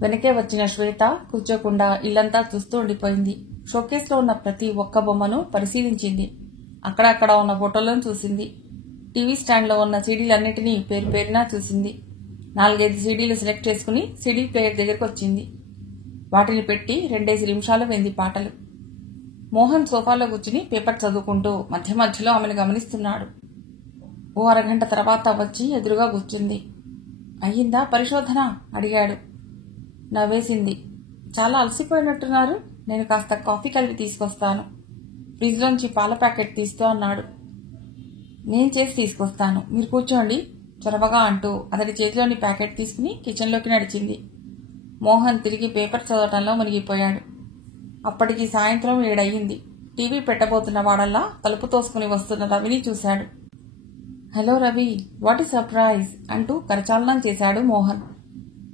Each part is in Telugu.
వెనకే వచ్చిన శ్వేత కూర్చోకుండా ఇల్లంతా చూస్తూ ఉండిపోయింది. షోకేస్లో ఉన్న ప్రతి ఒక్క బొమ్మను పరిశీలించింది. అక్కడక్కడ ఉన్న ఫోటోలను చూసింది. టీవీ స్టాండ్లో ఉన్న సీడీలన్నిటినీ పేరు పేరునా చూసింది. 4-5 సీడీలు సెలెక్ట్ చేసుకుని సీడీ ప్లేయర్ దగ్గరకు వచ్చింది. వాటిని పెట్టి 2 నిమిషాలు వింది పాటలు. మోహన్ సోఫాలో కూర్చుని పేపర్ చదువుకుంటూ మధ్య మధ్యలో ఆమెను గమనిస్తున్నాడు. ఓ అరగంట తర్వాత వచ్చి ఎదురుగా కూర్చుంది. అయ్యిందా పరిశోధన అడిగాడు. నవ్వేసింది. చాలా అలసిపోయినట్టున్నారు. నేను కాస్త కాఫీ కలిపి తీసుకొస్తాను. ఫ్రిడ్జ్లోంచి పాల ప్యాకెట్ తీస్తూ అన్నాడు. నేను చేసి తీసుకొస్తాను, మీరు కూర్చోండి చొరవగా అంటూ అతడి చేతిలోని ప్యాకెట్ తీసుకుని కిచెన్లోకి నడిచింది. మోహన్ తిరిగి పేపర్ చదవటంలో మునిగిపోయాడు. అప్పటికి సాయంత్రం 7 అయ్యింది. టీవీ పెట్టబోతున్న వాడల్లా తలుపు తోసుకుని వస్తున్న రవిని చూశాడు. Hello Ravi, what is surprise అంటూ కరచాలనం చేశాడు మోహన్.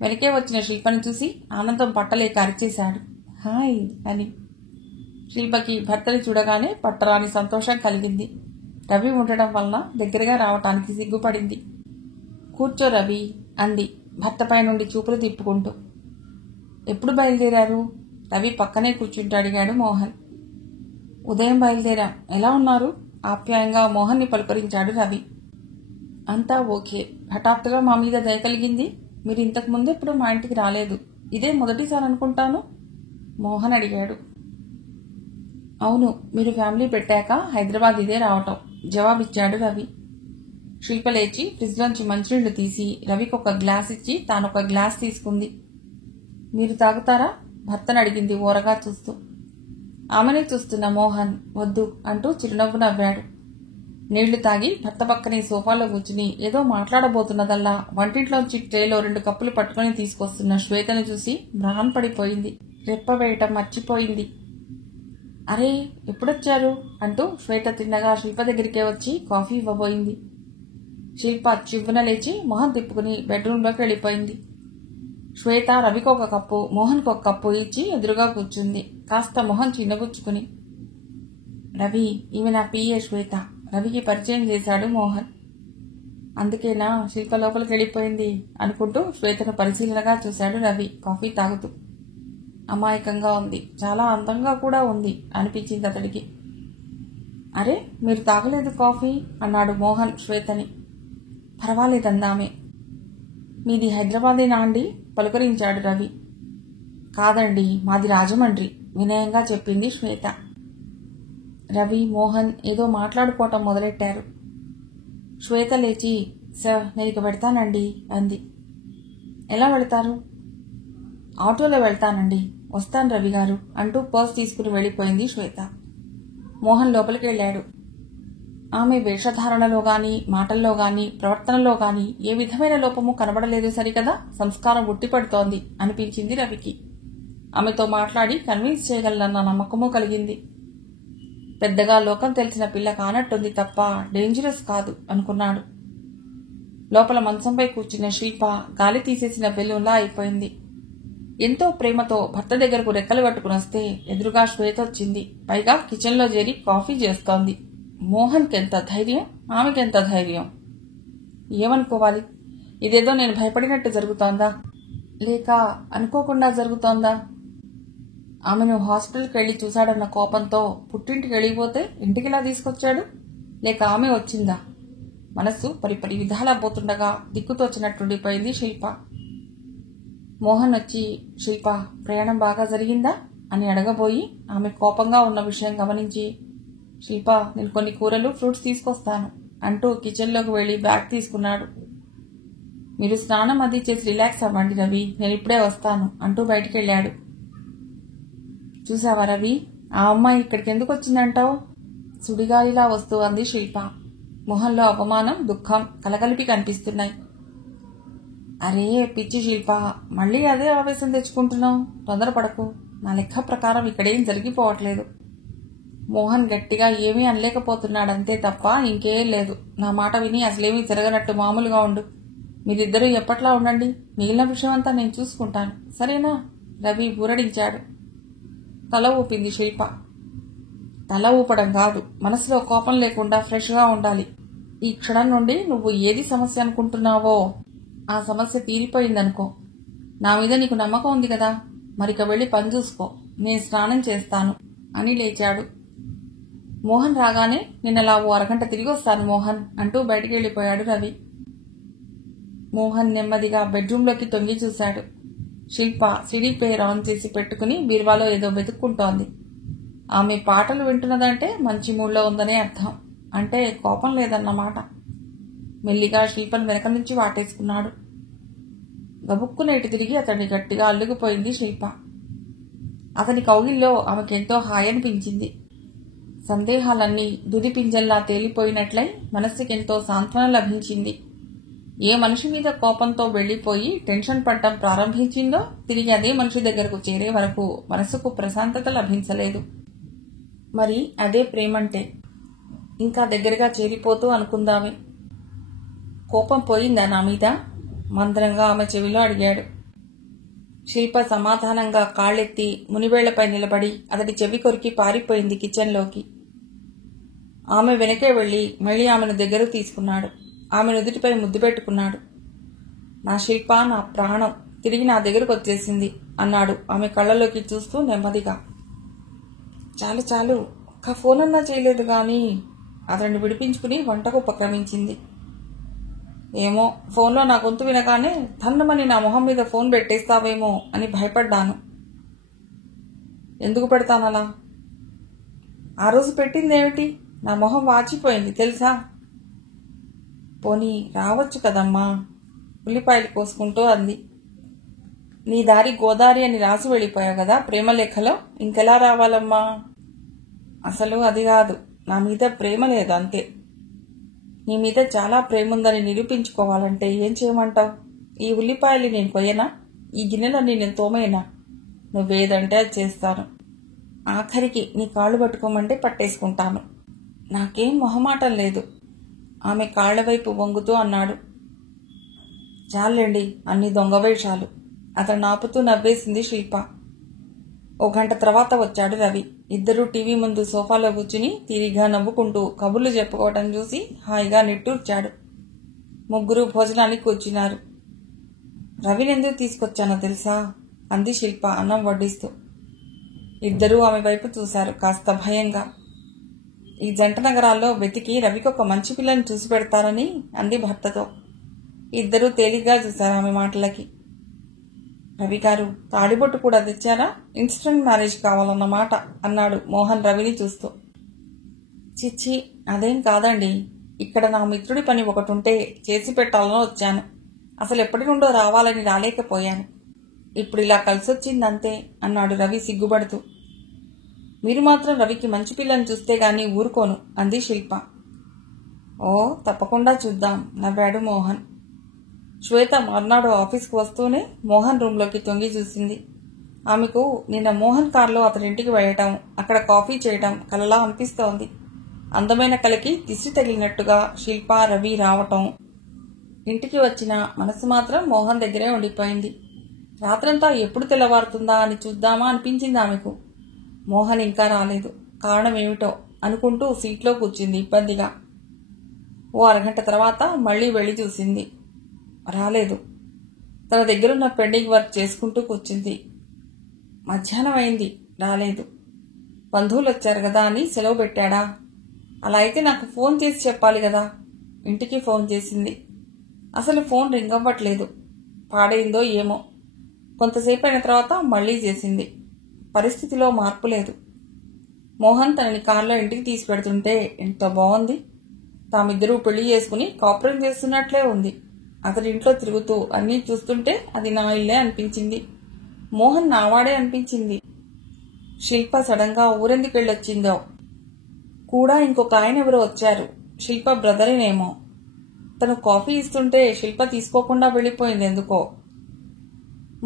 వెనకే వచ్చిన శిల్పని చూసి ఆనందం పట్టలేక అరిచేశాడు. హాయ్ అని. శిల్పకి భర్తని చూడగానే పట్టరాని సంతోషం కలిగింది. రవి ఉండటం వలన దగ్గరగా రావటానికి సిగ్గుపడింది. కూర్చో రవి అంది భర్తపై నుండి చూపులు తిప్పుకుంటూ. ఎప్పుడు బయలుదేరారు? రవి పక్కనే కూర్చుంటూ అడిగాడు మోహన్. ఉదయం బయలుదేరాం. ఎలా ఉన్నారు? ఆప్యాయంగా మోహన్ని పలుకరించాడు రవి. అంతా ఓకే. హఠాత్తుగా మా మీద దయ కలిగింది. మీరు ఇంతకు ముందు ఎప్పుడు మా ఇంటికి రాలేదు. ఇదే మొదటిసారి అనుకుంటాను మోహన్ అడిగాడు. అవును, మీరు ఫ్యామిలీ పెట్టాక హైదరాబాద్ ఇదే రావటం జవాబిచ్చాడు రవి. శిల్ప లేచి ఫ్రిడ్జ్లోంచి మంచినీళ్లు తీసి రవికి ఒక గ్లాస్ ఇచ్చి తానొక గ్లాస్ తీసుకుంది. మీరు తాగుతారా? భర్తను అడిగింది ఓరగా చూస్తూ. ఆమెనే చూస్తున్న మోహన్ వద్దు అంటూ చిరునవ్వు నవ్వాడు. నీళ్లు తాగి భర్త పక్కనే సోఫాలో కూర్చుని ఏదో మాట్లాడబోతున్నదల్లా వంటింట్లోంచి ట్రేలో 2 కప్పులు పట్టుకుని తీసుకొస్తున్న శ్వేతను చూసి మ్రాన్ పడిపోయింది. రెప్ప వేయటం మర్చిపోయింది. అరే ఎప్పుడొచ్చారు అంటూ శ్వేత తిన్నగా శిల్ప దగ్గరికే వచ్చి కాఫీ ఇవ్వబోయింది. శిల్ప చివ్వున లేచి మొహం తిప్పుకుని బెడ్రూంలోకి వెళ్ళిపోయింది. శ్వేత రవికి ఒక కప్పు మోహన్కి ఒక కప్పు ఇచ్చి ఎదురుగా కూర్చుంది కాస్త మొహం చిన్నగుచ్చుకుని. రవి, ఈమె నా పిఏ శ్వేత. రవికి పరిచయం చేశాడు మోహన్. అందుకేనా శిల్ప లోపలికి వెళ్ళిపోయింది అనుకుంటూ శ్వేతను పరిశీలనగా చూశాడు రవి కాఫీ తాగుతూ. అమాయకంగా ఉంది, చాలా అందంగా కూడా ఉంది అనిపించింది అతడికి. అరే మీరు తాగలేదు కాఫీ అన్నాడు మోహన్ శ్వేతని. పర్వాలేదందామే. మీది హైదరాబాదేనా అండి పలుకరించాడు రవి. కాదండి, మాది రాజమండ్రి వినయంగా చెప్పింది శ్వేత. రవి మోహన్ ఏదో మాట్లాడుకోవటం మొదలెట్టారు. శ్వేత లేచి సార్ నేను ఇక వెళ్తానండి అంది. ఎలా వెళ్తారు? ఆటోలో వెళ్తానండి. వస్తాను రవి గారు అంటూ పర్స్ తీసుకుని వెళ్ళిపోయింది శ్వేత. మోహన్ లోపలికి వెళ్ళాడు. ఆమె వేషధారణలో గాని మాటల్లో గాని ప్రవర్తనలో గాని ఏ విధమైన లోపము కనబడలేదు సరికదా. సంస్కారం ఉట్టిపడుతోంది అనిపించింది రవికి. ఆమెతో మాట్లాడి కన్విన్స్ చేయగలనన్న నమ్మకమూ కలిగింది. పెద్దగా లోకం తెలిసిన పిల్ల కానట్టుంది తప్ప డేంజరస్ కాదు అనుకున్నాడు. లోపల మంచంపై కూర్చున్న శిల్ప గాలి తీసేసిన బెలూన్లా అయిపోయింది. ఎంతో ప్రేమతో భర్త దగ్గరకు రెక్కలు కట్టుకుని వస్తే ఎదురుగా శ్వేత వచ్చింది. పైగా కిచెన్లో చేరి కాఫీ చేస్తోంది. మోహన్కెంత ధైర్యం, ఆమెకెంత ధైర్యం. ఏమనుకోవాలి? ఇదేదో నేను భయపడినట్టు జరుగుతోందా, లేక అనుకోకుండా జరుగుతోందా? ఆమెను హాస్పిటల్కి వెళ్లి చూశాడన్న కోపంతో పుట్టింటికి వెళ్ళిపోతే ఇంటికిలా తీసుకొచ్చాడు, లేక ఆమె వచ్చిందా? మనస్సు పరిపరి విధాలా పోతుండగా దిక్కుతోచినట్టుండిపోయింది శిల్ప. మోహన్ వచ్చి శిల్ప ప్రయాణం బాగా జరిగిందా అని అడగబోయి ఆమె కోపంగా ఉన్న విషయం గమనించి, శిల్ప నేను కొన్ని కూరలు ఫ్రూట్స్ తీసుకొస్తాను అంటూ కిచెన్లోకి వెళ్లి బ్యాగ్ తీసుకున్నాడు. మీరు స్నానం అది చేసి రిలాక్స్ అవ్వండి రవి, నేను ఇప్పుడే వస్తాను అంటూ బయటికి వెళ్ళాడు. చూసావా రవి, ఆ అమ్మాయి ఇక్కడికి ఎందుకు వచ్చిందంటావు? సుడిగాలిలా వస్తూ అంది శిల్ప. మొహంలో అవమానం దుఃఖం కలగలిపి కనిపిస్తున్నాయి. అరే పిచ్చి శిల్ప, మళ్ళీ అదే ఆవేశం తెచ్చుకుంటున్నావు. తొందరపడకు. నా లెక్క ప్రకారం ఇక్కడేం జరిగిపోవట్లేదు. మోహన్ గట్టిగా ఏమీ అనలేకపోతున్నాడంతే తప్ప ఇంకేం లేదు. నా మాట విని అసలేమీ జరగనట్టు మామూలుగా ఉండు. మీరిద్దరూ ఎప్పట్లా ఉండండి. మిగిలిన విషయం అంతా నేను చూసుకుంటాను, సరేనా? రవి బూరడించాడు. తల ఊపింది శిల్ప. తల ఊపడం కాదు, మనసులో కోపం లేకుండా ఫ్రెష్గా ఉండాలి. ఈ క్షణం నుండి నువ్వు ఏది సమస్య అనుకుంటున్నావో ఆ సమస్య తీరిపోయిందనుకో. నా మీద నీకు నమ్మకం ఉంది కదా, మరిక వెళ్ళి పని చూసుకో, నేను స్నానం చేస్తాను అని లేచాడు. మోహన్ రాగానే నిన్నలా ఓ అరగంట తిరిగి వస్తాను మోహన్ అంటూ బయటికి వెళ్ళిపోయాడు రవి. మోహన్ నెమ్మదిగా బెడ్రూంలోకి తొంగి చూశాడు. శిల్ప సిడీ ప్లేయర్ ఆన్ చేసి పెట్టుకుని బీరువాలో ఏదో వెతుక్కుంటోంది. ఆమె పాటలు వింటున్నదంటే మంచి మూడ్లో ఉందనే అర్థం, అంటే కోపం లేదన్నమాట. మెల్లిగా శిల్పను వెనక నుంచి వాటేసుకున్నాడు. గబుక్కునేటి తిరిగి అతన్ని గట్టిగా అల్లుకుపోయింది శిల్ప. అతని కౌగిల్లో ఆమెకెంతో హాయి అనిపించింది. సందేహాలన్నీ దుది పింజల్లా తేలిపోయినట్లై మనస్సుకెంతో సాంత్వన లభించింది. ఏ మనిషి మీద కోపంతో వెళ్లిపోయి టెన్షన్ పడటం ప్రారంభించిందో తిరిగి అదే మనిషి దగ్గరకు చేరే వరకు మనసుకు ప్రశాంతత లభించలేదు. మరి అదే ప్రేమంటే. ఇంకా దగ్గరగా చేరిపోతూ అనుకుందామే. కోపం పోయిందా నా మీద? మందరంగా ఆమె చెవిలో అడిగాడు. శిల్ప సమాధానంగా కాళ్ళెత్తి మునివేళ్లపై నిలబడి అతడి చెవి కొరికి పారిపోయింది కిచెన్లోకి. ఆమె వెనకే వెళ్లి మళ్లీ ఆమెను దగ్గరకు తీసుకున్నాడు. ఆమె నుదుటిపై ముద్దు పెట్టుకున్నాడు. నా శిల్ప, నా ప్రాణం తిరిగి నా దగ్గరకు వచ్చేసింది అన్నాడు ఆమె కళ్ళలోకి చూస్తూ నెమ్మదిగా. చాలు చాలు, ఒక్క ఫోన్ అన్నా చేయలేదు గాని అతన్ని విడిపించుకుని వంటకు ఉపక్రమించింది. ఏమో, ఫోన్లో నా గొంతు వినగానే ధన్నమని నా మొహం మీద ఫోన్ పెట్టేస్తావేమో అని భయపడ్డాను. ఎందుకు పెడతానలా? ఆ రోజు పెట్టిందేమిటి? నా మొహం వాచిపోయింది తెలుసా? పోనీ రావచ్చు కదమ్మా, ఉల్లిపాయలు కోసుకుంటూ అంది. నీ దారి గోదారి అని రాసి వెళ్ళిపోయావు కదా ప్రేమలేఖలో, ఇంకెలా రావాలమ్మా? అసలు అది కాదు, నా మీద ప్రేమ లేదు అంతే. నీ మీద చాలా ప్రేమ ఉందని నిరూపించుకోవాలంటే ఏం చేయమంటావు? ఈ ఉల్లిపాయలు నేను కొయ్యనా? ఈ గిన్నెలన్నీ నేను తోమేనా? నువ్వేదంటే అది చేస్తాను. ఆఖరికి నీ కాళ్ళు పట్టుకోమంటే పట్టేసుకుంటాను. నాకేం మొహమాటం లేదు ఆమె కాళ్ల వైపు వంగుతూ అన్నాడు. చాలండి అన్ని దొంగవేషాలు, అతను నాపుతూ నవ్వేసింది శిల్ప. ఓ గంట తర్వాత వచ్చాడు రవి. ఇద్దరూ టీవీ ముందు సోఫాలో కూర్చుని తీరిగా నవ్వుకుంటూ కబుర్లు చెప్పుకోవటం చూసి హాయిగా నిట్టూర్చాడు. ముగ్గురు భోజనానికి కూర్చున్నారు. రవినెందుకు తీసుకొచ్చానో తెలుసా? అంది శిల్ప అన్నం వడ్డిస్తూ. ఇద్దరూ ఆమె వైపు చూశారు కాస్త భయంగా. ఈ జంట నగరాల్లో వెతికి రవికి ఒక మంచి పిల్లని చూసి పెడతారని అంది భర్తతో. ఇద్దరూ తేలిగ్గా చూశారు ఆమె మాటలకి. రవి గారు తాడిబొట్టు కూడా తెచ్చారా? ఇన్స్టెంట్ మ్యారేజ్ కావాలన్నమాట అన్నాడు మోహన్ రవిని చూస్తూ. చిచ్చి, అదేం కాదండి, ఇక్కడ నా మిత్రుడి పని ఒకటి ఉంటే చేసి పెట్టాలని వచ్చాను. అసలు ఎప్పటి నుండో రావాలని రాలేకపోయాను. ఇప్పుడు ఇలా కలిసొచ్చిందంతే అన్నాడు రవి సిగ్గుపడుతూ. మీరు మాత్రం రవికి మంచి పిల్లని చూస్తే గానీ ఊరుకోను అంది శిల్ప. ఓ తప్పకుండా చూద్దాం నవ్వాడు మోహన్. శ్వేత మర్నాడు ఆఫీస్కు వస్తూనే మోహన్ రూంలోకి తొంగి చూసింది. ఆమెకు నిన్న మోహన్ కారులో అతడింటికి వెళ్ళటం, అక్కడ కాఫీ చేయటం కలలా అనిపిస్తోంది. అందమైన కలకి దిష్టి తగిలినట్టుగా శిల్ప రవి రావటం. ఇంటికి వచ్చిన మనసు మాత్రం మోహన్ దగ్గరే ఉండిపోయింది. రాత్రంతా ఎప్పుడు తెల్లవారుతుందా అని చూద్దామా అనిపించింది ఆమెకు. మోహన్ ఇంకా రాలేదు, కారణం ఏమిటో అనుకుంటూ సీట్లో కూర్చుంది ఇబ్బందిగా. ఓ అరగంట తర్వాత మళ్లీ వెళ్లి చూసింది. రాలేదు. తన దగ్గరున్న పెండింగ్ వర్క్ చేసుకుంటూ కూర్చుంది. మధ్యాహ్నం అయింది, రాలేదు. బంధువులు వచ్చారు కదా అని సెలవు పెట్టాడా? అలా అయితే నాకు ఫోన్ చేసి చెప్పాలి కదా. ఇంటికి ఫోన్ చేసింది. అసలు ఫోన్ రింగ్ అవ్వట్లేదు. పాడైందో ఏమో. కొంతసేపు అయిన తర్వాత మళ్లీ చేసింది. పరిస్థితిలో మార్పు లేదు. మోహన్ తనని కారులో ఇంటికి తీసుకెడుతుంటే ఎంత బాగుంది. తామిద్దరూ పెళ్లి చేసుకుని కాపురం చేస్తున్నట్లే ఉంది. అతడి ఇంట్లో తిరుగుతూ అన్నీ చూస్తుంటే అది నా ఇల్లే అనిపించింది. మోహన్ నావాడే అనిపించింది. శిల్ప సడన్ గా ఊరెందుకెళ్ళొచ్చిందో కూడా. ఇంకొక ఆయన ఎవరో వచ్చారు. శిల్ప బ్రదరేనేమో. తను కాఫీ ఇస్తుంటే శిల్ప తీసుకోకుండా వెళ్ళిపోయింది ఎందుకో.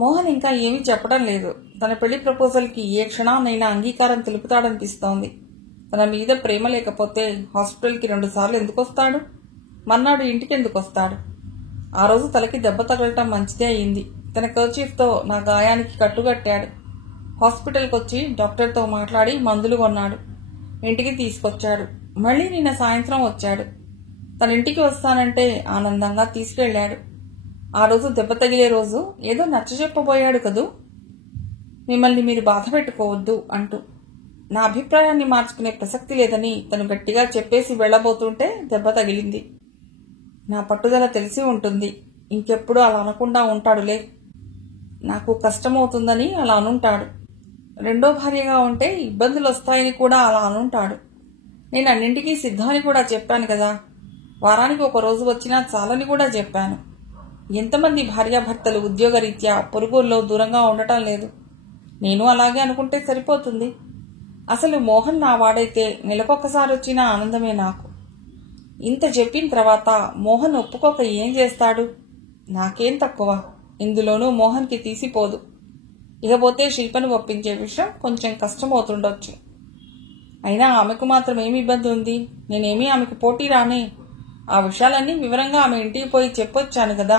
మోహన్ ఇంకా ఏమీ చెప్పడం లేదు. తన పెళ్లి ప్రపోజల్కి ఏ క్షణాన్నైనా అంగీకారం తెలుపుతాడనిపిస్తోంది. తన మీద ప్రేమ లేకపోతే హాస్పిటల్కి 2 సార్లు ఎందుకు వస్తాడు? మర్నాడు ఇంటికి ఎందుకు వస్తాడు? ఆ రోజు తలకి దెబ్బ తగలటం మంచిదే అయింది. తన కర్చీఫ్తో నా గాయానికి కట్టుకట్టాడు. హాస్పిటల్కి వచ్చి డాక్టర్తో మాట్లాడి మందులు కొన్నాడు. ఇంటికి తీసుకొచ్చాడు. మళ్లీ నిన్న సాయంత్రం వచ్చాడు. తన ఇంటికి వస్తానంటే ఆనందంగా తీసుకెళ్లాడు. ఆ రోజు దెబ్బ తగిలే రోజు ఏదో నచ్చజెప్పబోయాడు కదూ, మిమ్మల్ని మీరు బాధ పెట్టుకోవద్దు అంటూ. నా అభిప్రాయాన్ని మార్చుకునే ప్రసక్తి లేదని తను గట్టిగా చెప్పేసి వెళ్లబోతుంటే దెబ్బ తగిలింది. నా పట్టుదల తెలిసి ఉంటుంది. ఇంకెప్పుడు అలా అనకుండా ఉంటాడులే. నాకు కష్టమవుతుందని అలా అనుంటాడు. రెండో భార్యగా ఉంటే ఇబ్బందులు వస్తాయని కూడా అలా అనుంటాడు. నేను అన్నింటికీ సిద్ధమని కూడా చెప్పాను కదా. వారానికి ఒక రోజు వచ్చినా చాలని కూడా చెప్పాను. ఎంతమంది భార్యాభర్తలు ఉద్యోగరీత్యా పొరుగుల్లో దూరంగా ఉండటం లేదు. నేను అలాగే అనుకుంటే సరిపోతుంది. అసలు మోహన్ నా వాడైతే నెలకొకసారి వచ్చినా ఆనందమే నాకు. ఇంత చెప్పిన తర్వాత మోహన్ ఒప్పుకోక ఏం చేస్తాడు? నాకేం తక్కువ? ఇందులోనూ మోహన్కి తీసిపోదు. ఇకపోతే శిల్పను ఒప్పించే విషయం కొంచెం కష్టమవుతుండొచ్చు. అయినా ఆమెకు మాత్రం ఏమి ఇబ్బంది ఉంది? నేనేమీ ఆమెకు పోటీ రానే. ఆ విషయాలన్నీ వివరంగా ఆమె ఇంటికి పోయి చెప్పొచ్చాను కదా.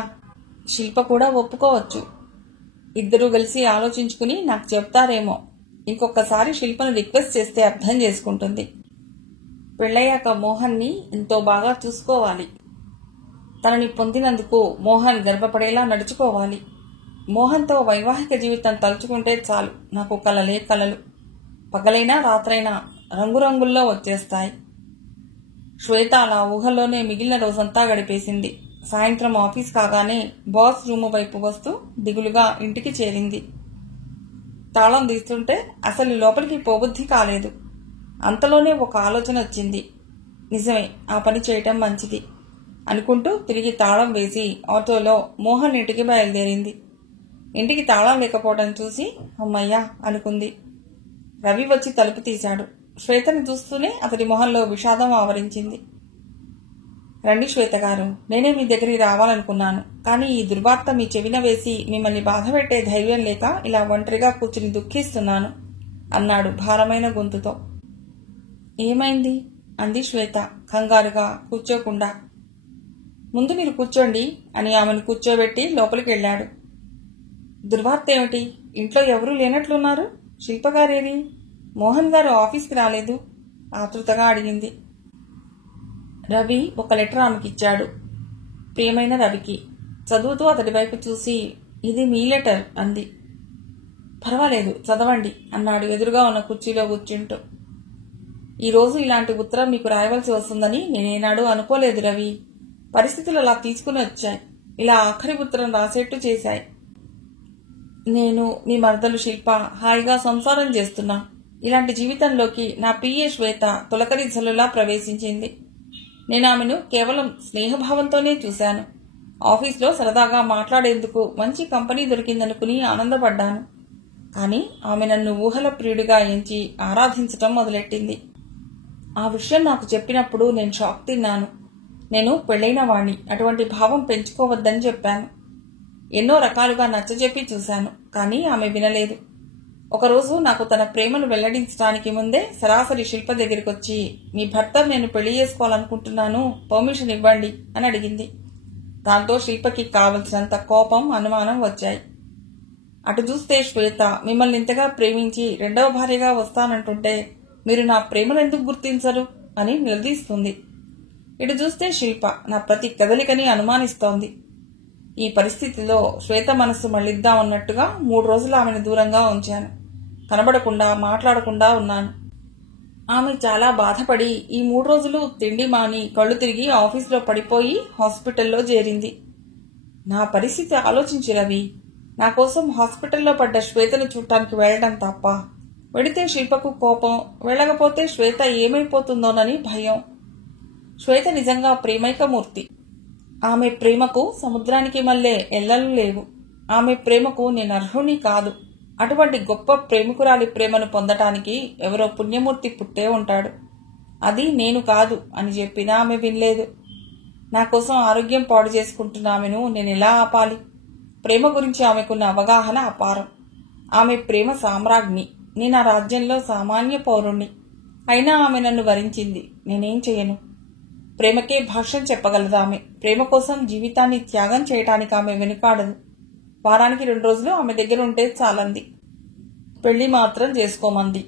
శిల్ప కూడా ఒప్పుకోవచ్చు. ఇద్దరూ కలిసి ఆలోచించుకుని నాకు చెప్తారేమో. ఇంకొకసారి శిల్పను రిక్వెస్ట్ చేస్తే అర్థం చేసుకుంటుంది. పెళ్ళయ్యాక మోహన్ని ఎంతో బాగా చూసుకోవాలి. తనని పొందినందుకు మోహన్ గర్వపడేలా నడుచుకోవాలి. మోహన్తో వైవాహిక జీవితం తలుచుకుంటే చాలు నాకు కలలే కలలు. పగలైనా రాత్రైనా రంగురంగుల్లో వచ్చేస్తాయి. శ్వేత అలా ఊహల్లోనే మిగిలిన రోజంతా గడిపేసింది. సాయంత్రం ఆఫీస్ కాగానే బాస్ రూము వైపు వస్తూ దిగులుగా ఇంటికి చేరింది. తాళం తీస్తుంటే అసలు లోపలికి పోబుద్ధి కాలేదు. అంతలోనే ఒక ఆలోచన వచ్చింది. నిజమే, ఆ పని చేయటం మంచిది అనుకుంటూ తిరిగి తాళం వేసి ఆటోలో మోహన్ ఇంటికి బయలుదేరింది. ఇంటికి తాళం లేకపోవడం చూసి అమ్మయ్యా అనుకుంది. రవి వచ్చి తలుపు తీశాడు. శ్వేతను చూస్తూనే అతడి మొహంలో విషాదం ఆవరించింది. రండి శ్వేత గారు, నేనే మీ దగ్గరికి రావాలనుకున్నాను. కానీ ఈ దుర్వార్త మీ చెవిన వేసి మిమ్మల్ని బాధ పెట్టే ధైర్యం లేక ఇలా ఒంటరిగా కూర్చుని దుఃఖిస్తున్నాను అన్నాడు భారమైన గొంతుతో. ఏమైంది అంది శ్వేత కంగారుగా కూర్చోకుండా. ముందు మీరు కూర్చోండి అని ఆమెను కూర్చోబెట్టి లోపలికి వెళ్ళాడు. దుర్వార్త ఏమిటి? ఇంట్లో ఎవరూ లేనట్లున్నారు. శిల్పగారేది? మోహన్ గారు ఆఫీస్కి రాలేదు ఆతృతగా అడిగింది. రవి ఒక లెటర్ ఆమెకిచ్చాడు. ప్రియమైన రవికి. చదువుతూ అతడి వైపు చూసి ఇది మీ లెటర్ అంది. పర్వాలేదు చదవండి అన్నాడు ఎదురుగా ఉన్న కుర్చీలో కూర్చుంటూ. ఈరోజు ఇలాంటి ఉత్తరం మీకు రాయవలసి వస్తుందని నేనేనాడు అనుకోలేదు రవి. పరిస్థితులు అలా తీసుకుని వచ్చాయి. ఇలా ఆఖరి ఉత్తరం రాసేట్టు చేశాయి. నేను మీ మరదలు శిల్ప హాయిగా సంసారం చేస్తున్నా. ఇలాంటి జీవితంలోకి నా పిఏ శ్వేత తొలకరి జల్లులా ప్రవేశించింది. నేను ఆమెను కేవలం స్నేహభావంతోనే చూశాను. ఆఫీస్లో సరదాగా మాట్లాడేందుకు మంచి కంపెనీ దొరికిందనుకుని ఆనందపడ్డాను. కానీ ఆమె నన్ను ఊహల ప్రియుడిగా ఎంచి ఆరాధించటం మొదలెట్టింది. ఆ విషయం నాకు చెప్పినప్పుడు నేను షాక్ తిన్నాను. నేను పెళ్లైన వాణ్ణి, అటువంటి భావం పెంచుకోవద్దని చెప్పాను. ఎన్నో రకాలుగా నచ్చజెప్పి చూశాను. కానీ ఆమె వినలేదు. ఒకరోజు నాకు తన ప్రేమను వెల్లడించడానికి ముందే సరాసరి శిల్ప దగ్గరికి వచ్చి మీ భర్త నేను పెళ్లి చేసుకోవాలనుకుంటున్నాను, పర్మిషన్ ఇవ్వండి అని అడిగింది. దాంతో శిల్పకి కావలసినంత కోపం అనుమానం వచ్చాయి. అటు చూస్తే శ్వేత మిమ్మల్ని ఇంతగా ప్రేమించి రెండవ భార్యగా వస్తానంటుంటే మీరు నా ప్రేమను ఎందుకు గుర్తించరు అని నిలదీస్తుంది. ఇటు చూస్తే శిల్ప నా ప్రతి కదలికని అనుమానిస్తోంది. ఈ పరిస్థితిలో శ్వేత మనస్సు మళ్లిద్దామన్నట్టుగా 3 రోజులు ఆమెను దూరంగా ఉంచాను. కనబడకుండా మాట్లాడకుండా ఉన్నాను. ఆమె చాలా బాధపడి ఈ 3 రోజులు తిండి మాని కళ్ళు తిరిగి ఆఫీసులో పడిపోయి హాస్పిటల్లో చేరింది. నా పరిస్థితి ఆలోచించి రవి. నా కోసం హాస్పిటల్లో పడ్డ శ్వేతను చూడటానికి వెళ్లడం తప్ప. వెడితే శిల్పకు కోపం, వెళ్ళకపోతే శ్వేత ఏమైపోతుందోనని భయం. శ్వేత నిజంగా ప్రేమైకమూర్తి. ఆమె ప్రేమకు సముద్రానికి మళ్ళే ఎల్లలు లేవు. ఆమె ప్రేమకు నేను అర్హుని కాదు. అటువంటి గొప్ప ప్రేమికురాలి ప్రేమను పొందటానికి ఎవరో పుణ్యమూర్తి పుట్టే ఉంటాడు. అది నేను కాదు అని చెప్పినా ఆమె వినలేదు. నా కోసం ఆరోగ్యం పాడు చేసుకుంటున్న ఆమెను నేను ఎలా ఆపాలి? ప్రేమ గురించి ఆమెకున్న అవగాహన అపారం. ఆమె ప్రేమ సామ్రాజ్ఞి. నేను ఆ రాజ్యంలో సామాన్య పౌరుణ్ణి. అయినా ఆమె నన్ను వరించింది. నేనేం చేయను? ప్రేమకే భాష్యం చెప్పగలదు ఆమె. ప్రేమ కోసం జీవితాన్ని త్యాగం చేయటానికి ఆమె వెనుకాడదు. వారానికి 2 రోజులు ఆమె దగ్గర ఉంటే చాలంది. పెళ్లి మాత్రం చేసుకోమంది.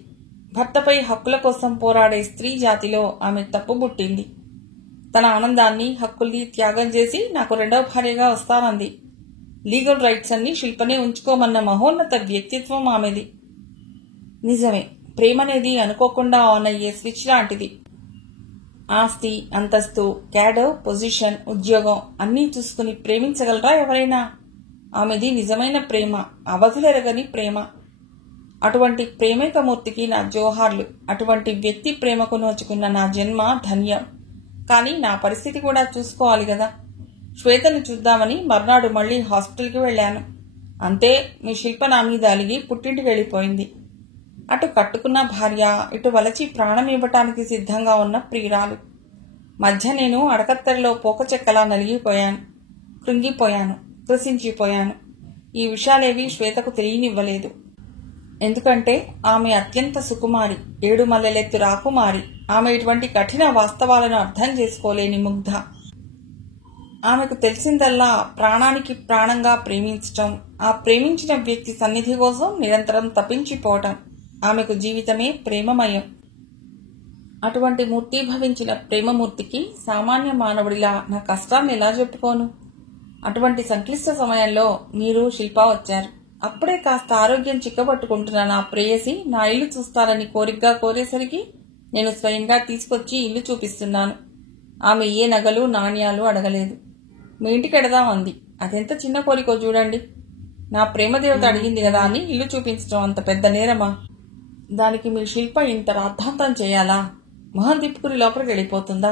భర్తపై హక్కుల కోసం పోరాడే స్త్రీ జాతిలో ఆమె తప్పుబుట్టింది. తన ఆనందాన్ని, హక్కుల్ని త్యాగం చేసి నాకు రెండవ భార్యగా వస్తానంది. లీగల్ రైట్స్ అన్ని శిల్పనే ఉంచుకోమన్న మహోన్నత వ్యక్తిత్వం ఆమెది. నిజమే, ప్రేమనేది అనుకోకుండా ఆన్ అయ్యే స్విచ్ లాంటిది. ఆస్తి, అంతస్తు, క్యాడర్, పొజిషన్, ఉద్యోగం అన్నీ చూసుకుని ప్రేమించగలరా ఎవరైనా? ఆమెది నిజమైన ప్రేమ, అవధులెరగని ప్రేమ. అటువంటి ప్రేమికమూర్తికి నా జోహార్లు. అటువంటి వ్యక్తి ప్రేమకు నోచుకున్న నా జన్మ ధన్యం. కానీ నా పరిస్థితి కూడా చూసుకోవాలి కదా. శ్వేతను చూద్దామని మర్నాడు మళ్లీ హాస్పిటల్కి వెళ్లాను. అంతే, మీ శిల్ప నా మీద అలిగి పుట్టింటికి వెళ్లిపోయింది. అటు కట్టుకున్న భార్య, ఇటు వలచి ప్రాణం ఇవ్వటానికి సిద్ధంగా ఉన్న ప్రియురాలు మధ్య నేను అడకత్తెరలో పోకచెక్కలా నలిగిపోయాను, కృంగిపోయాను, కృశించిపోయాను. ఈ విషయాలేవీ శ్వేతకు తెలియనివ్వలేదు. ఎందుకంటే ఆమె అత్యంత సుకుమారి, 7 మల్లెలెత్తు రాకుమారి. ఆమె ఇటువంటి కఠిన వాస్తవాలను అర్థం చేసుకోలేని ముగ్ధ. ఆమెకు తెలిసిందల్లా ప్రాణానికి ప్రాణంగా ప్రేమించటం, ఆ ప్రేమించిన వ్యక్తి సన్నిధి కోసం నిరంతరం తప్పించిపోవటం. ఆమెకు జీవితమే ప్రేమమయం. అటువంటి మూర్తీభవించిన ప్రేమమూర్తికి సామాన్య మానవుడిలా నా కష్టాన్ని ఎలా చెప్పుకోను? అటువంటి సంక్లిష్ట సమయంలో మీరు శిల్ప వచ్చారు. అప్పుడే కాస్త ఆరోగ్యం చిక్కబట్టుకుంటున్న నా ప్రేయసి నా ఇల్లు చూస్తారని కోరికగా కోరేసరికి నేను స్వయంగా తీసుకొచ్చి ఇల్లు చూపిస్తున్నాను. ఆమె ఏ నగలు, నాణ్యాలు అడగలేదు. మీ ఇంటికి ఎడదాం అంది. అదెంత చిన్న కోరికో చూడండి. నా ప్రేమదేవత అడిగింది కదా అని ఇల్లు చూపించడం అంత పెద్ద నేరమా? దానికి మీ శిల్ప ఇంత రాద్ధాంతం చేయాలా? మొహం తిప్పుకుని లోపలికి వెళ్ళిపోతుందా?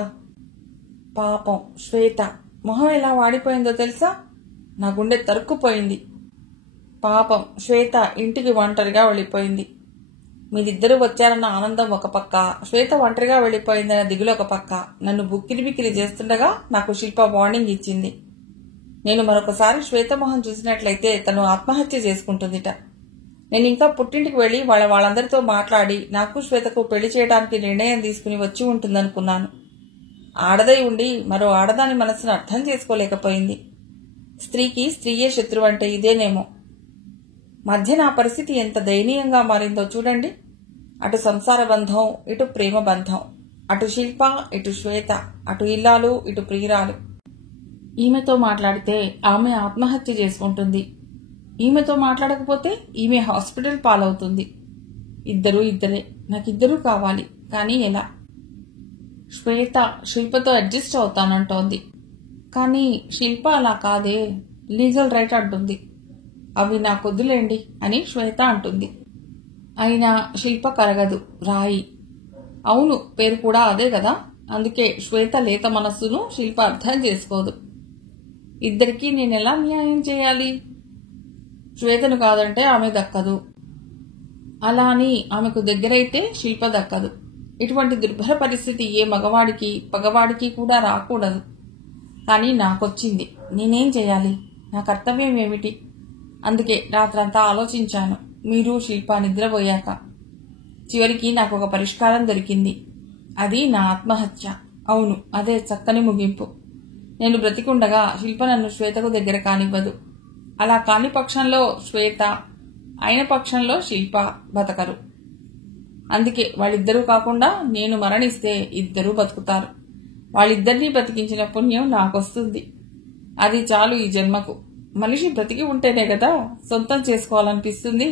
పాపం శ్వేత మొహం ఎలా వాడిపోయిందో తెలుసా? నా గుండె తరుక్కుపోయింది. పాపం శ్వేత ఇంటికి ఒంటరిగా వెళ్ళిపోయింది. మీరిద్దరూ వచ్చారన్న ఆనందం ఒక పక్క, శ్వేత ఒంటరిగా వెళ్ళిపోయిందన్న దిగులు ఒక పక్క నన్ను బుక్కిరి బిక్కిరి చేస్తుండగా నాకు శిల్ప వార్నింగ్ ఇచ్చింది. నేను మరొకసారి శ్వేత మొహం చూసినట్లయితే తను ఆత్మహత్య చేసుకుంటుందిట. నేను ఇంకా పుట్టింటికి వెళ్లి వాళ్ళందరితో మాట్లాడి నాకు శ్వేతకు పెళ్లి చేయడానికి నిర్ణయం తీసుకుని వచ్చి ఉంటుందనుకున్నాను. ఆడదై ఉండి మరో ఆడదాని మనసును అర్థం చేసుకోలేకపోయింది. స్త్రీకి స్త్రీయే శత్రువు అంటే ఇదేనేమో. మధ్య నా పరిస్థితి ఎంత దయనీయంగా మారిందో చూడండి. అటు సంసార బంధం, ఇటు ప్రేమ బంధం. అటు శిల్ప, ఇటు శ్వేత. అటు ఇల్లాలు, ఇటు ప్రియురాలు. ఈమెతో మాట్లాడితే ఆమె ఆత్మహత్య చేసుకుంటుంది. ఈమెతో మాట్లాడకపోతే ఈమె హాస్పిటల్ పాలవుతుంది. ఇద్దరే. నాకిద్దరూ కావాలి. కానీ ఎలా? శ్వేత శిల్పతో అడ్జస్ట్ అవుతానంటోంది. కానీ శిల్ప అలా కాదే, లీగల్ రైట్ అంటుంది. అవి నాకొద్దులేండి అని శ్వేత అంటుంది. అయినా శిల్ప కరగదు, రాయి. అవును, పేరు కూడా అదే కదా. అందుకే శ్వేత లేత మనస్సును శిల్ప అర్థం చేసుకోదు. ఇద్దరికీ నేనెలా న్యాయం చేయాలి? శ్వేతను కాదంటే ఆమె దక్కదు. అలా అని ఆమెకు దగ్గరైతే శిల్ప దక్కదు. ఇటువంటి దుర్భర పరిస్థితి ఏ మగవాడికి పగవాడికి కూడా రాకూడదు. కానీ నాకొచ్చింది. నేనేం చేయాలి? నా కర్తవ్యం ఏమిటి? అందుకే రాత్రంతా ఆలోచించాను. మీరు శిల్ప నిద్రపోయాక చివరికి నాకు ఒక పరిష్కారం దొరికింది. అది నా ఆత్మహత్య. అవును, అదే చక్కని ముగింపు. నేను బ్రతికుండగా శిల్ప నన్ను శ్వేతకు దగ్గర కానివ్వదు. అలా కాని పక్షంలో శ్వేత, అయిన పక్షంలో శిల్ప బతకరు. అందుకే వాళ్ళిద్దరూ కాకుండా నేను మరణిస్తే ఇద్దరూ బతుకుతారు. వాళ్ళిద్దరినీ బతికించిన పుణ్యం నాకొస్తుంది. అది చాలు ఈ జన్మకు. మనిషి బ్రతికి ఉంటేనే కదా సొంతం చేసుకోవాలనిపిస్తుంది.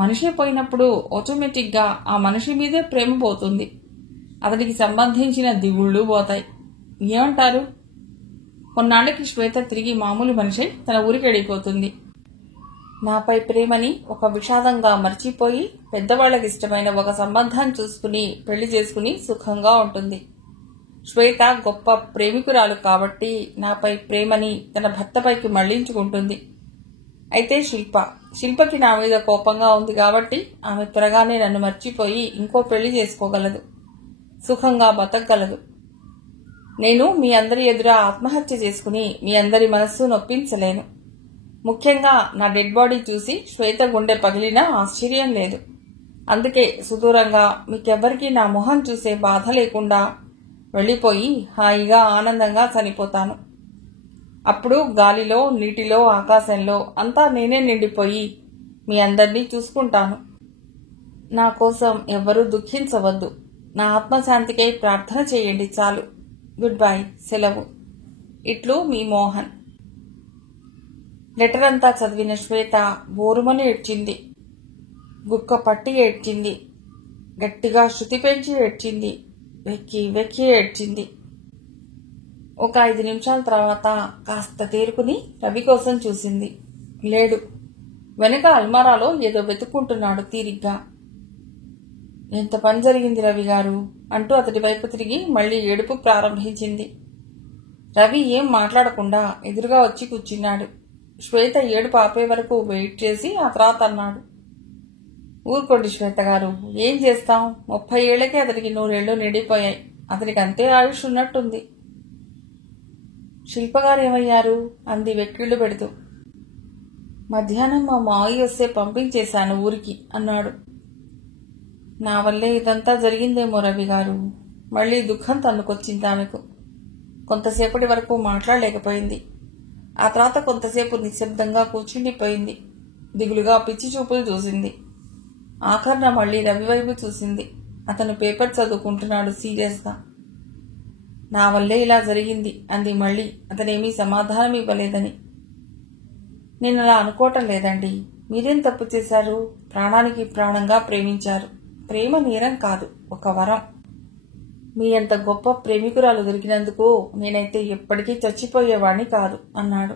మనిషే పోయినప్పుడు ఆటోమేటిక్గా ఆ మనిషి మీదే ప్రేమ పోతుంది. అతనికి సంబంధించిన దిగుళ్ళు పోతాయి. ఏమంటారు? కొన్నాళ్లకి శ్వేత తిరిగి మామూలు మనిషి తన ఊరికి వెళ్ళిపోతుంది. నాపై ప్రేమని ఒక విషాదంగా మర్చిపోయి పెద్దవాళ్లకు ఇష్టమైన ఒక సంబంధాన్ని చూసుకుని పెళ్లి చేసుకుని సుఖంగా ఉంటుంది. శ్వేత గొప్ప ప్రేమికురాలు కాబట్టి నాపై ప్రేమని తన భర్తపైకి మళ్లించుకుంటుంది. అయితే శిల్పకి నా మీద కోపంగా ఉంది కాబట్టి ఆమె త్వరగానే నన్ను మర్చిపోయి ఇంకో పెళ్లి చేసుకోగలదు, సుఖంగా బతకగలదు. నేను మీ అందరి ఎదుర ఆత్మహత్య చేసుకుని మీ అందరి మనస్సు నొప్పించలేను. ముఖ్యంగా నా డెడ్ బాడీ చూసి శ్వేత గుండె పగిలినా ఆశ్చర్యం లేదు. అందుకే సుదూరంగా మీకెవ్వరికీ నా మొహం చూసే బాధ లేకుండా వెళ్లిపోయి హాయిగా ఆనందంగా చనిపోతాను. అప్పుడు గాలిలో, నీటిలో, ఆకాశంలో అంతా నేనే నిండిపోయి మీ అందరినీ చూసుకుంటాను. నా కోసం ఎవ్వరూ దుఃఖించవద్దు. నా ఆత్మశాంతికై ప్రార్థన చేయండి చాలు. గుడ్ బై, సెలవు. ఇట్లు మీ మోహన్. లెటర్ అంతా చదివిన శ్వేత బోరుమని ఏడ్చింది. గుక్క పట్టి ఏడ్చింది. గట్టిగా శృతి పెంచి ఏడ్చింది. వెక్కి వెక్కి ఏడ్చింది. ఒక 5 నిమిషాల తర్వాత కాస్త తేరుకుని రవి కోసం చూసింది. లేడు. వెనక అల్మారాలో ఏదో వెతుక్కుంటున్నాడు తీరిగ్గా. ఎంత పని జరిగింది రవి గారు అంటూ అతడి వైపు తిరిగి మళ్లీ ఏడుపు ప్రారంభించింది. రవి ఏం మాట్లాడకుండా ఎదురుగా వచ్చి కూర్చున్నాడు. శ్వేత ఏడుపు ఆపే వరకు వెయిట్ చేసి ఆ తర్వాత అన్నాడు, ఊరుకోండి శ్వేత గారు, ఏం చేస్తాం, 30 ఏళ్లకే అతడికి 100 ఏళ్లు నిండిపోయాయి. అతనికి అంతే ఆయుష్ ఉన్నట్టుంది. శిల్పగారు ఏమయ్యారు అంది వెక్కిళ్లు పెడుతూ. మధ్యాహ్నం మా మావయ్య వస్తే పంపించేశాను ఊరికి అన్నాడు. నా వల్లే ఇదంతా జరిగిందేమో రవి గారు. మళ్లీ దుఃఖం తన్నుకొచ్చింది ఆమెకు. కొంతసేపటి వరకు మాట్లాడలేకపోయింది. ఆ తర్వాత కొంతసేపు నిశ్శబ్దంగా కూర్చుండిపోయింది. దిగులుగా పిచ్చి చూపులు చూసింది. ఆఖర్న మళ్లీ రవి వైపు చూసింది. అతను పేపర్ చదువుకుంటున్నాడు సీరియస్గా. నా వల్లే ఇలా జరిగింది అంది మళ్లీ, అతనేమీ సమాధానం ఇవ్వలేదని. నేను అలా అనుకోవటం లేదండి. మీరేం తప్పు చేశారు? ప్రాణానికి ప్రాణంగా ప్రేమించారు. ప్రేమ నేరం కాదు, ఒక వరం. మీ అంత గొప్ప ప్రేమికురాలు దొరికినందుకు నేనైతే ఎప్పటికీ చచ్చిపోయేవాణ్ణి కాదు అన్నాడు.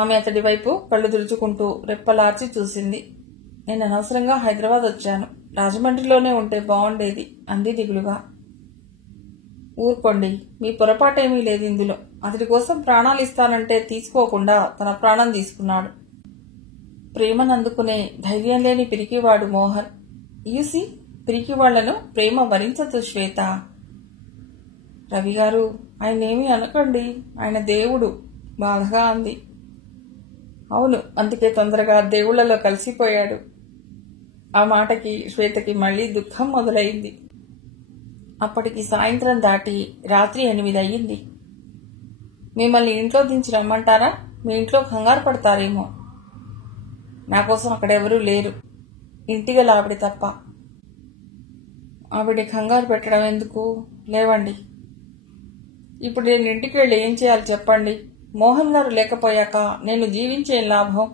ఆమె అతడి వైపు కళ్ళు తుడుచుకుంటూ రెప్పలార్చి చూసింది. నేను అనవసరంగా హైదరాబాద్ వచ్చాను. రాజమండ్రిలోనే ఉంటే బాగుండేది అంది దిగులుగా. ఊరుకోండి, మీ పొరపాటేమీ లేదు ఇందులో. అతడి కోసం ప్రాణాలు ఇస్తానంటే తీసుకోకుండా తన ప్రాణం తీసుకున్నాడు. ప్రేమనందుకునే ధైర్యం లేని పిరికివాడు మోహన్. యూసి, పిరికివాళ్లను ప్రేమ వరించదు శ్వేత. రవిగారు, ఆయనేమీ అనకండి, ఆయన దేవుడు బాధగా అంది. అవును, అందుకే తొందరగా దేవుళ్లలో కలిసిపోయాడు. ఆ మాటకి శ్వేతకి మళ్లీ దుఃఖం మొదలైంది. అప్పటికి సాయంత్రం దాటి రాత్రి 8 అయ్యింది. మిమ్మల్ని ఇంట్లో దించి రమ్మంటారా? మీ ఇంట్లో కంగారు పడతారేమో. నాకోసం అక్కడెవరూ లేరు, ఇంటిగల ఆవిడ తప్ప. ఆవిడ కంగారు పెట్టడం ఎందుకు? లేవండి. ఇప్పుడు నేను ఇంటికి వెళ్ళి ఏం చేయాలి చెప్పండి. మోహన్ గారు లేకపోయాక నేను జీవించేం లాభం?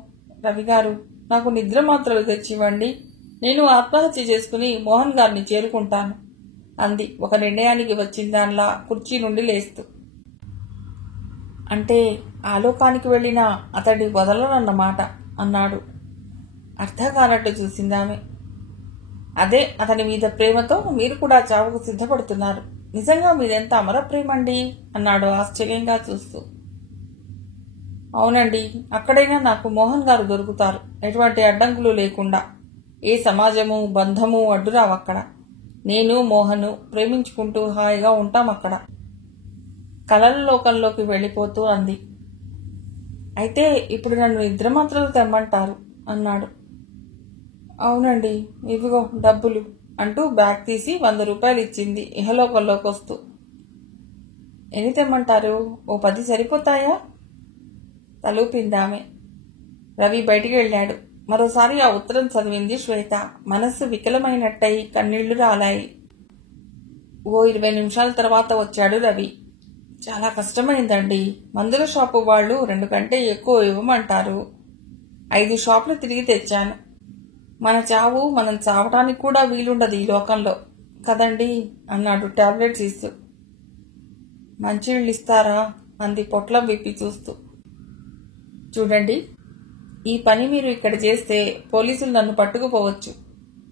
రవిగారు, నాకు నిద్ర మాత్రలు తెచ్చివ్వండి. నేను ఆత్మహత్య చేసుకుని మోహన్ గారిని చేరుకుంటాను అంది ఒక నిర్ణయానికి వచ్చిందాన్లా కుర్చీ నుండి లేస్తూ. అంటే ఆలోకానికి వెళ్లినా అతడి వదలనన్నమాట అన్నాడు. అర్థం కానట్టు చూసిందామె. అదే, అతని మీద ప్రేమతో మీరు కూడా చావుకు సిద్ధపడుతున్నారు. నిజంగా మీదెంత అమర ప్రేమండి అన్నాడు ఆశ్చర్యంగా చూస్తూ. అవునండి, అక్కడైనా నాకు మోహన్ గారు దొరుకుతారు, ఎటువంటి అడ్డంకులు లేకుండా. ఏ సమాజము బంధము అడ్డురావక్కడ. నేను మోహను ప్రేమించుకుంటూ హాయిగా ఉంటాం అక్కడ. కలల లోకంలోకి వెళ్లిపోతూ అంది. అయితే ఇప్పుడు నన్ను నిద్రమాత్రలు తెమ్మంటారు అన్నాడు. అవునండి, ఇవిగో డబ్బులు అంటూ బ్యాగ్ తీసి 100 రూపాయలు ఇచ్చింది ఇహలోకంలోకి వస్తూ. ఎన్ని తెమ్మంటారు? ఓ 10 సరిపోతాయా? తలూపిందామె. రవి బయటికి వెళ్ళాడు. మరోసారి ఆ ఉత్తరం చదివింది శ్వేత. మనస్సు వికలమైనట్టయి కన్నీళ్లు రాలాయి. ఓ 20 నిమిషాల తర్వాత వచ్చాడు రవి. చాలా కష్టమైందండి. మందుల షాపు వాళ్ళు 2 కంటే ఎక్కువ ఇవ్వమంటారు. 5 షాపులు తిరిగి తెచ్చాను. మన చావు మనం చావటానికి కూడా వీలుండదు ఈ లోకంలో కదండి అన్నాడు టాబ్లెట్స్ ఇస్తూ. మంచినీళ్ళు ఇస్తారా అంది పొట్లం విప్పి చూస్తూ. చూడండి, ఈ పని మీరు ఇక్కడ చేస్తే పోలీసులు నన్ను పట్టుకుపోవచ్చు.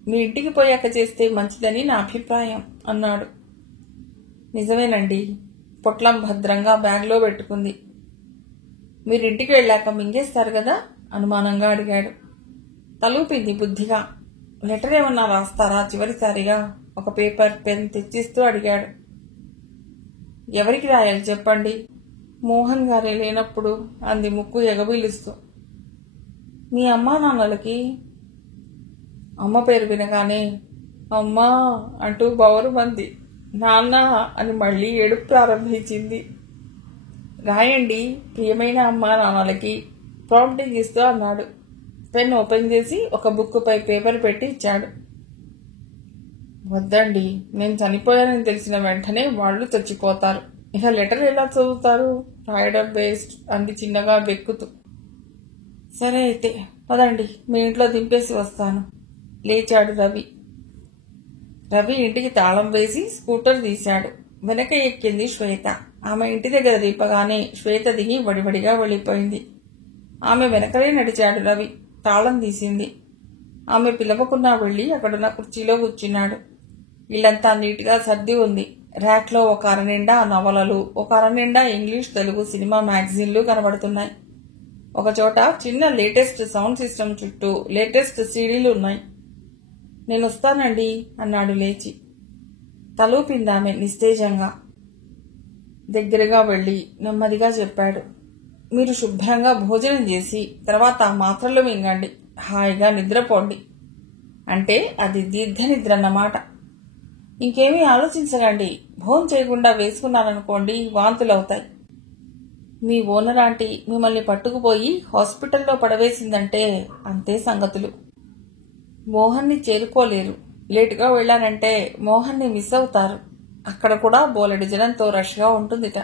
మీ ఇంటికి పోయాక చేస్తే మంచిదని నా అభిప్రాయం అన్నాడు. నిజమేనండి. పొట్లం భద్రంగా బ్యాగ్లో పెట్టుకుంది. మీరింటికి వెళ్ళాక మింగేస్తారు కదా అనుమానంగా అడిగాడు. తలూపింది బుద్ధిగా. లెటర్ ఏమన్నా రాస్తారా చివరిసారిగా? ఒక పేపర్ పెన్ తెచ్చిస్తూ అడిగాడు. ఎవరికి రాయాలి చెప్పండి? మోహన్ గారే లేనప్పుడు అంది ముక్కు ఎగబీలుస్తూ. మీ అమ్మా నాన్నలకి. అమ్మ పేరు వినగానే అమ్మా అంటూ బవరుమంది. నాన్న అని మళ్లీ ఏడుపు ప్రారంభించింది. రాయండి, ప్రియమైన అమ్మా నాన్నలకి ప్రాంప్టింగ్ ఇస్తూ అన్నాడు. పెన్ ఓపెన్ చేసి ఒక బుక్కుపై పేపర్ పెట్టి ఇచ్చాడు. వద్దండి, నేను చనిపోయానని తెలిసిన వెంటనే వాళ్ళు చచ్చిపోతారు. ఇక లెటర్ ఎలా చదువుతారు? రాయడం వేస్ట్ అంది చిన్నగా వెక్కుతూ. సరే అయితే పదండి, మీ ఇంట్లో దింపేసి వస్తాను. లేచాడు రవి. రవి ఇంటికి తాళం వేసి స్కూటర్ తీశాడు. వెనక ఎక్కింది శ్వేత. ఆమె ఇంటి దగ్గర దింపగానే శ్వేత దిగి వడివడిగా వెళ్ళిపోయింది. ఆమె వెనకలే నడిచాడు రవి. తాళం తీసింది. ఆమె పిలవకున్నా వెళ్లి అక్కడున్న కుర్చీలో కూర్చున్నాడు. ఇల్లంతా నీట్గా సర్ది ఉంది. ర్యాక్లో ఒక అరనిండా నవలలు, ఒక అరనిండా ఇంగ్లీష్ తెలుగు సినిమా మ్యాగజైన్లు కనబడుతున్నాయి. ఒకచోట చిన్న లేటెస్ట్ సౌండ్ సిస్టమ్ చుట్టూ లేటెస్ట్ సీడీలు ఉన్నాయి. నేను వస్తానండి అన్నాడు లేచి. తలూపిందామె నిస్తేజంగా. దగ్గరగా వెళ్లి నెమ్మదిగా చెప్పాడు. మీరు శుభ్రంగా భోజనం చేసి తర్వాత మాత్రలు మింగండి, హాయిగా నిద్రపోండి. అంటే అది దీర్ఘ నిద్ర అన్నమాట. ఇంకేమీ ఆలోచించకండి. భోజనం చేయకుండా వేసుకున్నారనుకోండి వాంతులవుతాయి. మీ ఓనర్ ఆంటీ మిమ్మల్ని పట్టుకుపోయి హాస్పిటల్లో పడవేసిందంటే అంతే సంగతులు. మోహన్ని చేరుకోలేరు. లేటుగా వెళ్లారంటే మోహన్ని మిస్ అవుతారు. అక్కడ కూడా బోలెడు జనంతో రష్గా ఉంటుందిట.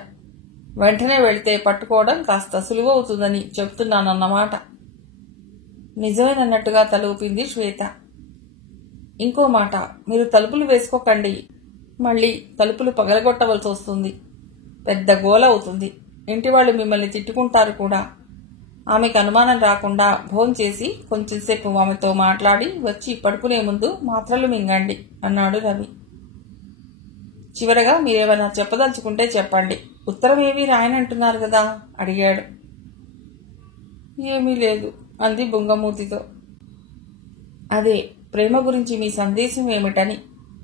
వెంటనే వెళితే పట్టుకోవడం కాస్త సులువవుతుందని చెప్తున్నానన్నమాట. నిజమేనన్నట్టుగా తలూపింది శ్వేత. ఇంకో మాట, మీరు తలుపులు వేసుకోకండి. మళ్ళీ తలుపులు పగలగొట్టవలసి వస్తుంది. పెద్ద గోల అవుతుంది. ఇంటివాళ్లు మిమ్మల్ని తిట్టుకుంటారు కూడా. ఆమెకు అనుమానం రాకుండా భోంచేసి కొంచెంసేపు ఆమెతో మాట్లాడి వచ్చి పడుకునే ముందు మాత్రలు మింగండి అన్నాడు రవి. చివరగా మీరేమైనా చెప్పదలుచుకుంటే చెప్పండి. ఉత్తరం ఏమీ రాయనంటున్నారు కదా అడిగాడు. ఏమీ లేదు అంది బుంగమూతితో. అదే ప్రేమ గురించి మీ సందేశం ఏమిటని.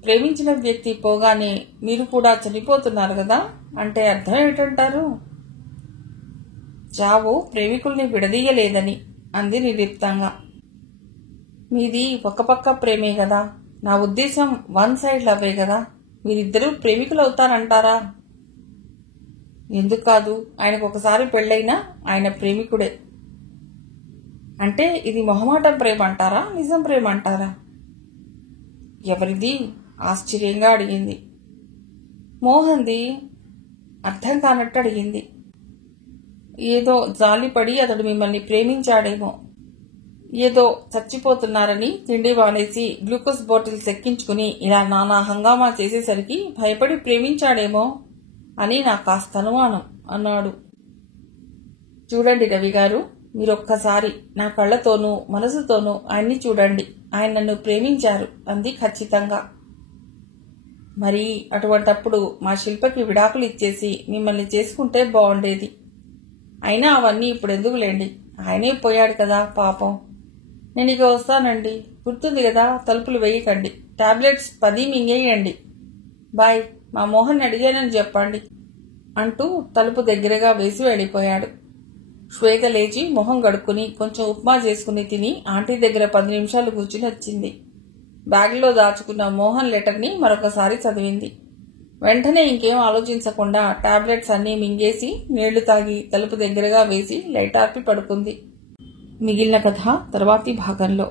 ప్రేమించిన వ్యక్తి పోగానే మీరు కూడా చనిపోతున్నారు కదా అంటే అర్థం ఏమిటంటారు? చావు ప్రేమికుల్ని విడదీయలేదని అంది నిర్లిప్తంగా. మీది ఒక పక్క ప్రేమే కదా. నా ఉద్దేశం వన్ సైడ్ లవ్వే కదా. మీరిద్దరూ ప్రేమికులవుతారంటారా? ఎందుకు కాదు, ఆయనకు ఒకసారి పెళ్ళైనా ఆయన ప్రేమికుడే. అంటే ఇది మొహమాటం ప్రేమ అంటారా, నిజం ప్రేమ అంటారా? ఎవరిది? ఆశ్చర్యంగా అడిగింది. మోహన్ది. అర్థం కానట్టు అడిగింది. ఏదో జాలిపడి అతడు మిమ్మల్ని ప్రేమించాడేమో. ఏదో చచ్చిపోతున్నారని తిండి వాడేసి గ్లూకోజ్ బాటిల్స్ ఎక్కించుకుని ఇలా నానా హంగామా చేసేసరికి భయపడి ప్రేమించాడేమో అని నాకు కాస్త అనుమానం అన్నాడు. చూడండి రవి గారు, మీరొక్కసారి నా కళ్లతోనూ మనసుతోనూ ఆయన్ని చూడండి. ఆయన నన్ను ప్రేమించారు అంది ఖచ్చితంగా. మరి అటువంటప్పుడు మా శిల్పకి విడాకులు ఇచ్చేసి మిమ్మల్ని చేసుకుంటే బాగుండేది. అయినా అవన్నీ ఇప్పుడెందుకులేండి. ఆయనే పోయాడు కదా పాపం. నేను ఇక వస్తానండి. గుర్తుంది కదా, తలుపులు వేయకండి. టాబ్లెట్స్ 10 మింగేయండి. బాయ్, మా మోహన్ అడిగానని చెప్పండి అంటూ తలుపు దగ్గరగా వేసి వెళ్ళిపోయాడు. శ్వేత లేచి మొహం గడుక్కుని కొంచెం ఉప్మా చేసుకుని తిని ఆంటీ దగ్గర 10 నిమిషాలు కూర్చుని వచ్చింది. బ్యాగ్లో దాచుకున్న మోహన్ లెటర్ని మరొకసారి చదివింది. వెంటనే ఇంకేం ఆలోచించకుండా టాబ్లెట్స్ అన్నీ మింగేసి నీళ్లు తాగి తలుపు దగ్గరగా వేసి లైట్ ఆర్పి పడుకుంది. మిగిలిన కథ తర్వాతి భాగంలో.